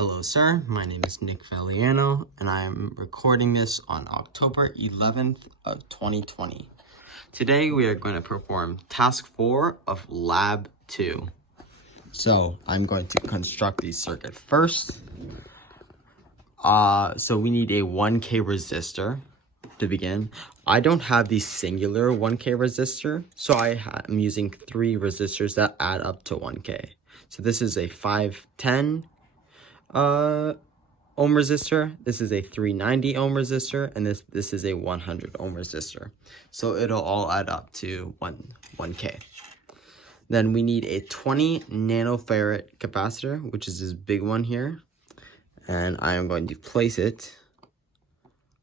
Hello, sir. My name is Nick Valiano, and I'm recording this on October 11th of 2020. Today, we are going to perform Task 4 of Lab 2. So, I'm going to construct the circuit first. So we need a 1K resistor to begin. I don't have the singular 1K resistor, so I'm using 3 resistors that add up to 1K. So this is a 510 ohm resistor, this is a 390 ohm resistor, and this is a 100 ohm resistor. So it'll all add up to 1K. Then we need a 20 nanofarad capacitor, which is this big one here. And I am going to place it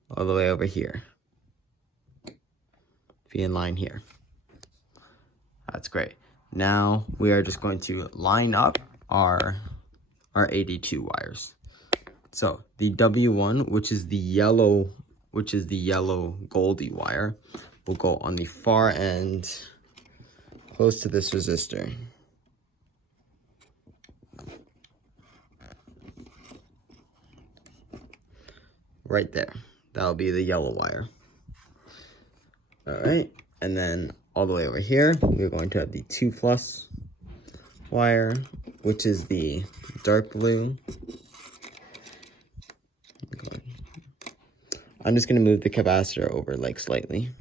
all the way over here. Be in line here. That's great. Now we are just going to line up our 82 wires. So the W1, which is the yellow goldy wire, will go on the far end, close to this resistor. Right there. That'll be the yellow wire. Alright, and then all the way over here, we're going to have the 2+ wire, which is the dark blue. I'm just going to move the capacitor over like slightly.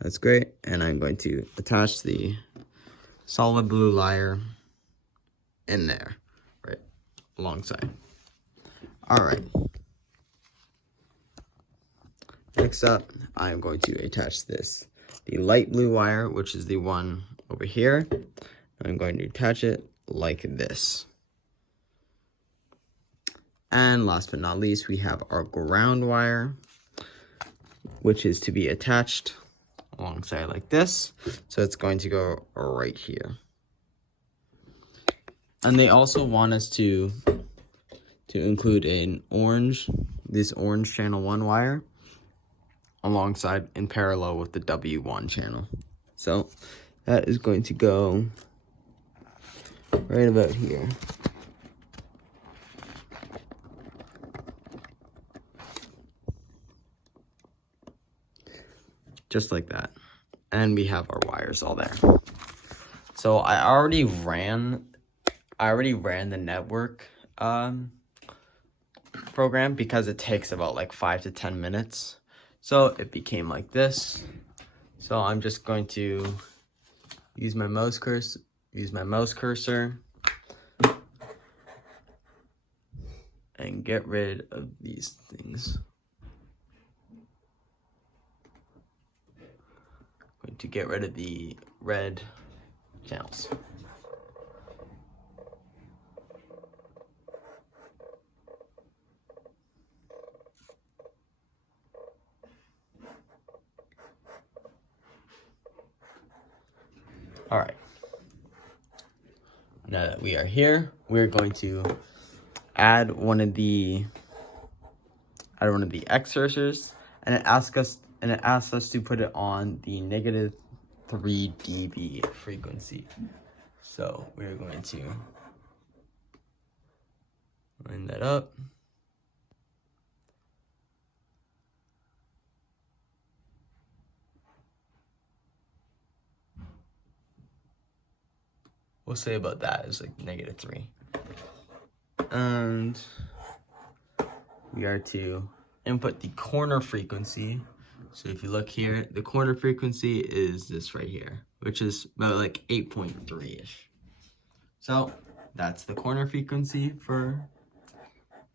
That's great, and I'm going to attach the solid blue wire in there, right alongside. All right. Next up, I'm going to attach the light blue wire, which is the one over here. I'm going to attach it like this. And last but not least, we have our ground wire, which is to be attached alongside like this. So it's going to go right here. And they also want us to include this orange channel 1 wire alongside in parallel with the W1 channel. So that is going to go right about here. Just like that. And we have our wires all there. So I already ran the network program because it takes about like 5 to 10 minutes. So it became like this. So I'm just going to use my mouse cursor and get rid of these things. Going to get rid of the red channels. All right. Now that we are here, we're going to add one of the X cursors, and it asks us to put it on the -3 dB frequency. So we're going to line that up. We'll say about that is like -3. And we are to input the corner frequency. So if you look here, the corner frequency is this right here, which is about like 8.3-ish. So that's the corner frequency for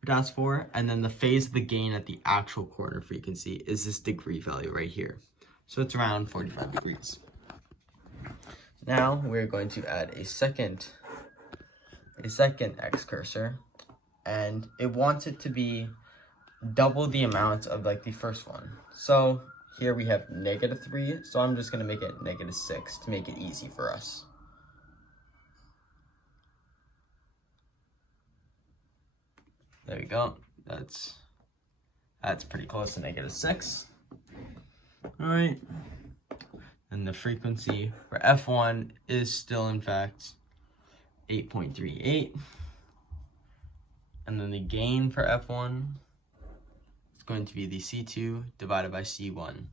Task 4. And then the phase of the gain at the actual corner frequency is this degree value right here. So it's around 45 degrees. Now we're going to add a second X cursor, and it wants it to be double the amount of like the first one. So here we have -3, so I'm just going to make it -6 to make it easy for us. There we go. That's pretty close to -6. All right. And the frequency for F1 is still, in fact, 8.38. And then the gain for F1 is going to be the C2 divided by C1.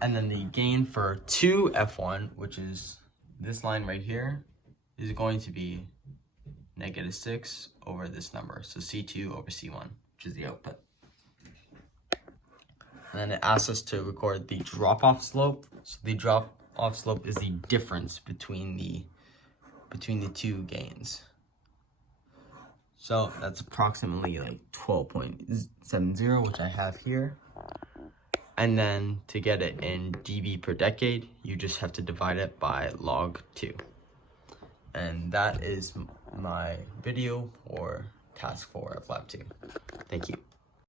And then the gain for 2F1, which is this line right here, is going to be -6 over this number. So C2 over C1, which is the output. And then it asks us to record the drop-off slope. So the drop-off slope is the difference between the two gains. So that's approximately like 12.70, which I have here. And then to get it in dB per decade, you just have to divide it by log 2. And that is my video for task 4 of lab 2. Thank you.